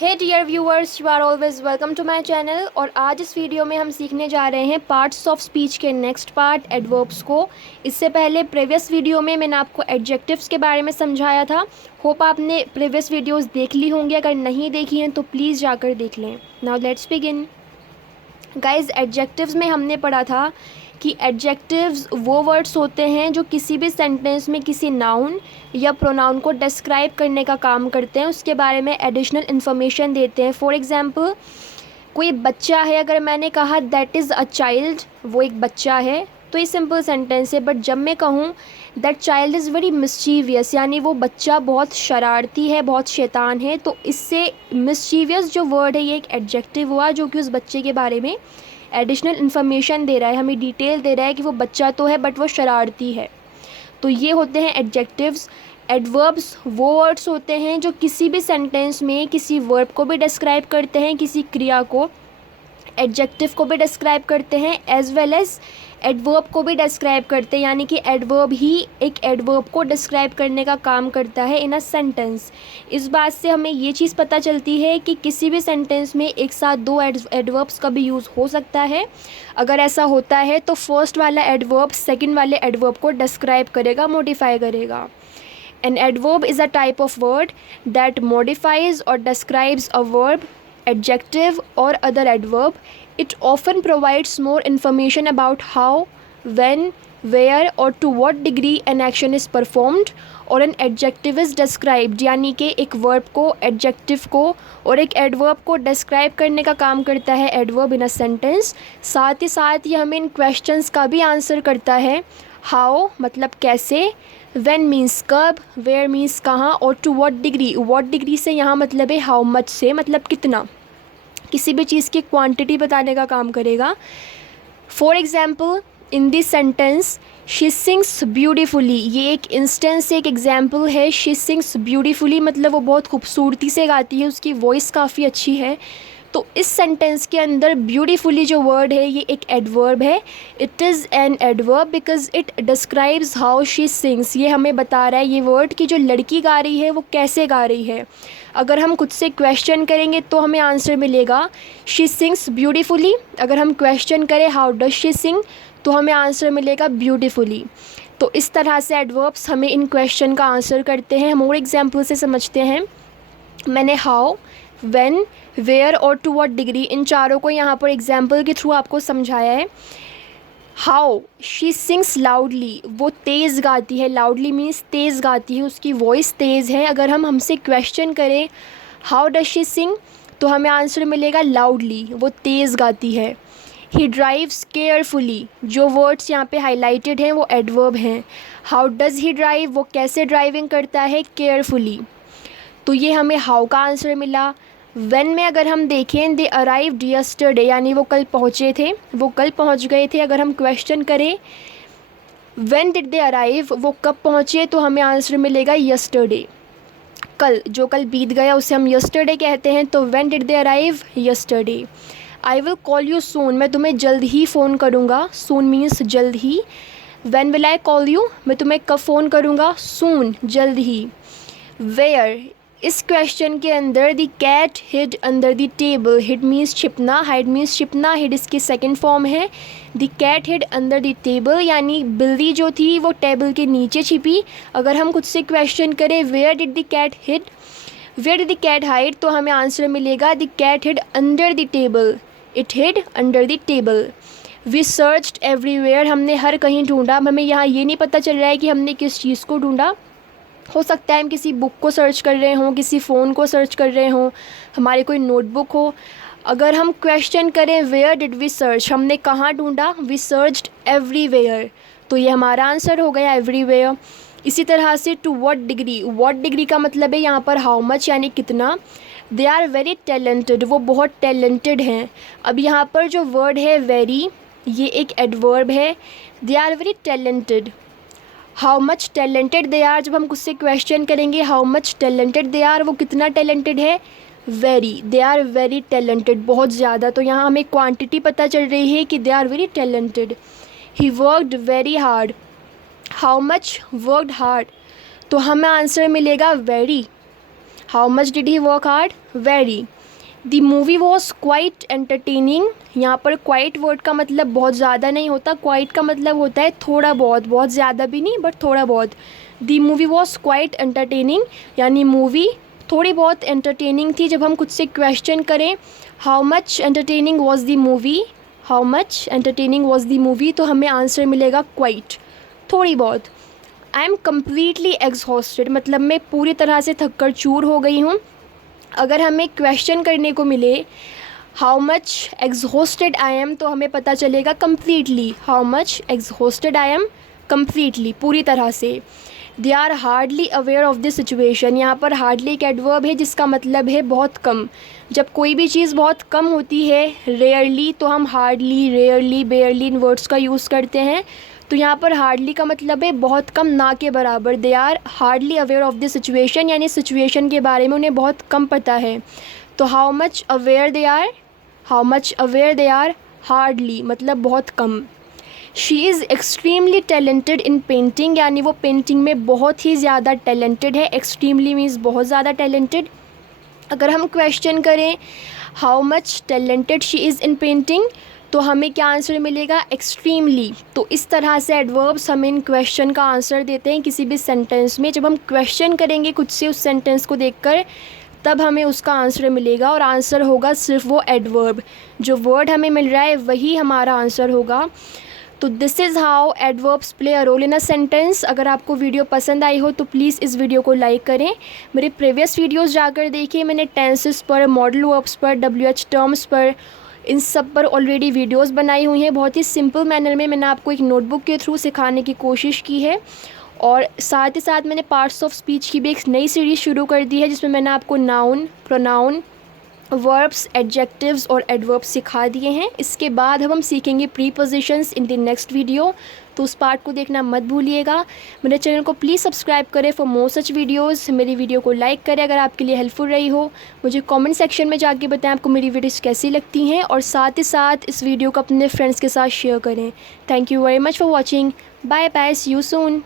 Hey dear viewers, you are always welcome to my channel. और आज इस video में हम सीखने जा रहे हैं पार्ट्स ऑफ स्पीच के नेक्स्ट पार्ट एडवर्ब्स को। इससे पहले प्रीवियस वीडियो में मैंने आपको एडजेक्टिव्स के बारे में समझाया था। होप आपने प्रीवियस वीडियोस देख ली होंगी, अगर नहीं देखी हैं तो प्लीज़ जाकर देख लें। Now let's begin. Guys, adjectives में हमने पढ़ा था कि एडजेक्टिव्स वो वर्ड्स होते हैं जो किसी भी सेंटेंस में किसी नाउन या प्रोनाउन को डिस्क्राइब करने का काम करते हैं, उसके बारे में एडिशनल इन्फॉर्मेशन देते हैं। फॉर एग्जांपल, कोई बच्चा है, अगर मैंने कहा दैट इज़ अ चाइल्ड, वो एक बच्चा है, तो ये सिंपल सेंटेंस है। बट जब मैं कहूँ that child is very mischievous, यानी वो बच्चा बहुत शरारती है, बहुत शैतान है, तो इससे मिस्चीवियस जो वर्ड है ये एक एडजेक्टिव हुआ जो कि उस बच्चे के बारे में एडिशनल इन्फॉर्मेशन दे रहा है, हमें डिटेल दे रहा है कि वो बच्चा तो है बट वो शरारती है। तो ये होते हैं एडजेक्टिव्स। एडवर्ब्स वो वर्ड्स होते हैं जो किसी भी सेंटेंस में किसी वर्ब को भी डिस्क्राइब करते हैं, किसी क्रिया को, एडजेक्टिव को भी डिस्क्राइब करते हैं, एज वेल एज एडवर्ब को भी डिस्क्राइब करते हैं। यानी कि एडवर्ब ही एक एडवर्ब को डिस्क्राइब करने का काम करता है इन अ सेंटेंस। इस बात से हमें ये चीज़ पता चलती है कि किसी भी सेंटेंस में एक साथ दो एडवर्ब्स का भी यूज़ हो सकता है। अगर ऐसा होता है तो फर्स्ट वाला एडवर्ब सेकंड वाले एडवर्ब को डिस्क्राइब करेगा, मॉडिफाई करेगा। An adverb is a type of word that modifies or describes a verb, adjective, or other adverb. It often provides more information about how, when, where, or to what degree an action is performed. और an adjective is described, यानी कि एक verb को, adjective को और एक adverb को describe करने का काम करता है adverb in a sentence। साथ ही साथ ये हमें इन questions का भी आंसर करता है। हाउ मतलब कैसे, व्हेन मीन्स कब, वेयर मीन्स कहाँ, और to what degree, what degree से यहाँ मतलब है हाउ मच से, मतलब कितना, किसी भी चीज़ की क्वांटिटी बताने का काम करेगा। For example, in this sentence she sings beautifully, ये एक इंस्टेंस, एक एग्जाम्पल है। शी सिंग्स ब्यूटीफुली मतलब वो बहुत खूबसूरती से गाती है, उसकी वॉइस काफ़ी अच्छी है। तो इस सेंटेंस के अंदर ब्यूटीफुली जो वर्ड है ये एक एडवर्ब है। It is an adverb because it describes how she sings. ये हमें बता रहा है ये वर्ड कि जो लड़की गा रही है वो कैसे गा रही है। अगर हम खुद से क्वेश्चन करेंगे तो हमें आंसर मिलेगा शी सिंग्स ब्यूटीफुली। अगर हम क्वेश्चन करें हाउ डज शी सिंग, तो हमें आंसर मिलेगा ब्यूटीफुली। तो इस तरह से एडवर्ब्स हमें इन क्वेश्चन का आंसर करते हैं। हम और एग्जाम्पल से समझते हैं। मैंने हाउ, व्हेन, वेयर और टू व्हाट डिग्री, इन चारों को यहाँ पर एग्जाम्पल के थ्रू आपको समझाया है। हाउ, शी सिंग्स लाउडली, वो तेज़ गाती है। लाउडली मीन्स तेज़ गाती है, उसकी वॉइस तेज़ है। अगर हम हमसे क्वेश्चन करें हाउ डज शी सिंग, तो हमें आंसर मिलेगा लाउडली, वो तेज़ गाती है। ही ड्राइव्स केयरफुली, जो वर्ड्स यहाँ पे हाईलाइटेड हैं वो एडवर्ब हैं। हाउ डज़ ही ड्राइव, वो कैसे ड्राइविंग करता है, केयरफुली। तो ये हमें हाउ का आंसर मिला। व्हेन में अगर हम देखें, दे अराइव्ड यस्टरडे, यानी वो कल पहुँचे थे, वो कल पहुँच गए थे। अगर हम क्वेश्चन करें व्हेन डिड दे अराइव, वो कब पहुँचे, तो हमें आंसर मिलेगा यस्टरडे, कल, जो कल बीत गया उसे हम यस्टरडे कहते हैं। तो when did they arrive, yesterday. I will call you soon, मैं तुम्हें जल्द ही फ़ोन करूँगा। सून मीन्स जल्द ही। When will I call you, मैं तुम्हें कब फ़ोन करूँगा, सून, जल्द ही। वेयर, इस क्वेश्चन के अंदर the cat hid under the table, hid means छिपना, हाइड मीन्स छिपना, हिड इसकी सेकंड फॉर्म है। The cat hid under the table, यानी बिल्ली जो थी वो टेबल के नीचे छिपी। अगर हम खुद से क्वेश्चन करें where did the cat hid, where did the cat hide, तो हमें आंसर मिलेगा the cat hid under the table, it hid under the table. We searched everywhere, हमने हर कहीं ढूंढा। हमें यहाँ ये नहीं पता चल रहा है कि हमने किस चीज़ को ढूंढा। हो सकता है हम किसी बुक को सर्च कर रहे हों, किसी फ़ोन को सर्च कर रहे हों, हमारी कोई नोटबुक हो। अगर हम क्वेश्चन करें वेयर डिड वी सर्च, हमने कहाँ ढूंढा, वी सर्च्ड एवरीवेयर, तो ये हमारा आंसर हो गया एवरीवेयर। इसी तरह से to what degree, what degree का मतलब है यहाँ पर हाउ मच, यानी कितना। दे आर वेरी टैलेंटेड, वो बहुत टैलेंटेड हैं। अब यहाँ पर जो वर्ड है वेरी, ये एक एडवर्ब है। They are very talented. How much talented they are, जब हम उससे क्वेश्चन करेंगे how much talented they are, वो कितना टैलेंटेड है, very, they are very talented, बहुत ज़्यादा। तो यहाँ हमें क्वांटिटी पता चल रही है कि they are very talented. He worked very hard, how much worked hard, तो हमें आंसर मिलेगा very. How much did he work hard, very. The movie was quite entertaining, यहाँ पर क्वाइट वर्ड का मतलब बहुत ज़्यादा नहीं होता, क्वाइट का मतलब होता है थोड़ा बहुत, बहुत ज़्यादा भी नहीं बट थोड़ा बहुत। The movie was quite entertaining यानी मूवी थोड़ी बहुत एंटरटेनिंग थी। जब हम खुद से क्वेश्चन करें how much entertaining was the movie, how much entertaining was the movie, तो हमें आंसर मिलेगा क्वाइट, थोड़ी बहुत। आई एम कम्प्लीटली एग्जॉस्टेड मतलब मैं पूरी तरह से थक कर चूर हो गई हूँ। अगर हमें क्वेश्चन करने को मिले how much exhausted I am, तो हमें पता चलेगा completely, how much exhausted I am, completely, पूरी तरह से। They are hardly aware of this situation, यहाँ पर हार्डली एक एडवर्ब है जिसका मतलब है बहुत कम। जब कोई भी चीज़ बहुत कम होती है, रेयरली, तो हम हार्डली, रेयरली, बेयरली इन वर्ड्स का यूज़ करते हैं। तो यहाँ पर हार्डली का मतलब है बहुत कम, ना के बराबर। They are hardly aware of this situation यानी सिचुएशन के बारे में उन्हें बहुत कम पता है। तो how much aware they are, how much aware they are, hardly मतलब बहुत कम। She is extremely talented in painting यानी वो पेंटिंग में बहुत ही ज़्यादा टैलेंटेड है। एक्सट्रीमली मीन्स बहुत ज़्यादा टैलेंटेड। अगर हम क्वेश्चन करें how much talented she is in painting, तो हमें क्या आंसर मिलेगा, एक्सट्रीमली। तो इस तरह से एडवर्ब्स हमें इन क्वेश्चन का आंसर देते हैं किसी भी सेंटेंस में। जब हम क्वेश्चन करेंगे खुद से उस सेंटेंस को देखकर, तब हमें उसका आंसर मिलेगा और आंसर होगा सिर्फ वो एडवर्ब, जो वर्ड हमें मिल रहा है वही हमारा आंसर होगा। तो this is how adverbs play a role in a sentence. अगर आपको वीडियो पसंद आई हो तो प्लीज़ इस वीडियो को लाइक करें। मेरे प्रीवियस वीडियोस जाकर देखिए, मैंने टेंसेस पर, मॉडल वर्ब्स पर, WH टर्म्स पर, इन सब पर ऑलरेडी वीडियोस बनाई हुई हैं। बहुत ही सिंपल मैनर में मैंने आपको एक नोटबुक के थ्रू सिखाने की कोशिश की है। और साथ ही साथ मैंने पार्ट्स ऑफ स्पीच की भी एक नई सीरीज़ शुरू कर दी है जिसमें मैंने आपको नाउन, प्रोनाउन, वर्ब्स, एडजेक्टिव्स और एडवर्ब्स सिखा दिए हैं। इसके बाद हम सीखेंगे prepositions in the next video, तो उस पार्ट को देखना मत भूलिएगा। मेरे चैनल को प्लीज़ सब्सक्राइब करें फॉर मोर सच वीडियोस। मेरी वीडियो को लाइक करें अगर आपके लिए हेल्पफुल रही हो। मुझे कमेंट सेक्शन में जाके बताएं आपको मेरी वीडियोस कैसी लगती हैं, और साथ ही साथ इस वीडियो को अपने फ्रेंड्स के साथ शेयर करें। Thank you very much for watching. Bye bye, see you soon.